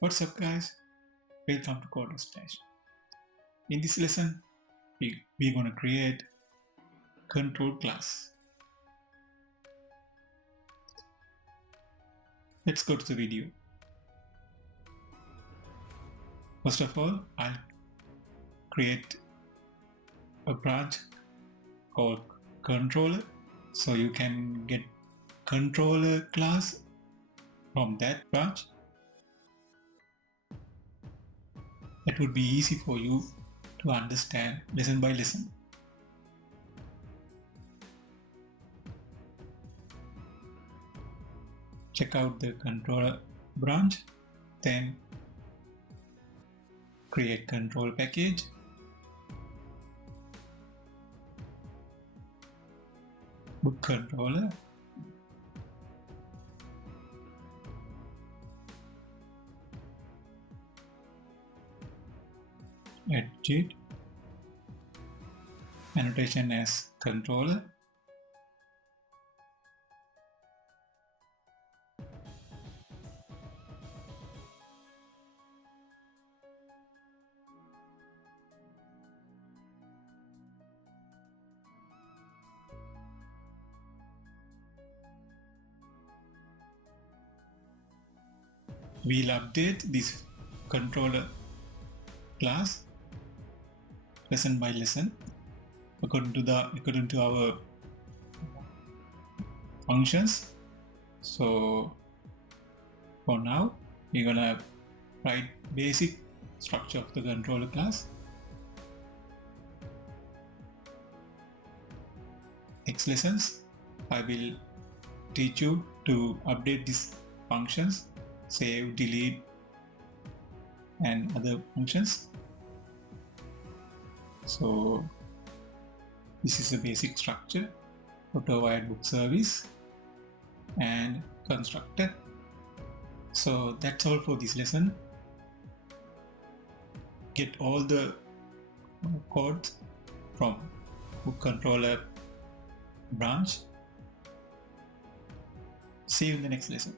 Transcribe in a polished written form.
What's up guys, welcome to Coderstash. In this lesson, we're going to create control class. Let's go to the video. First of all, I'll create a branch called controller, so you can get controller class from that branch. That would be easy for you to understand lesson by lesson. Check out the controller branch, then create control package, book controller, edit, annotation as controller, we'll update this controller class lesson by lesson according to our functions. So for now, we're gonna write basic structure of the controller class. Next lessons, I will teach you to update these functions, save, delete, and other functions. So this is a basic structure: auto-wired BookService and constructor. So that's all for this lesson. Get all the codes from book controller branch. See you in the next lesson.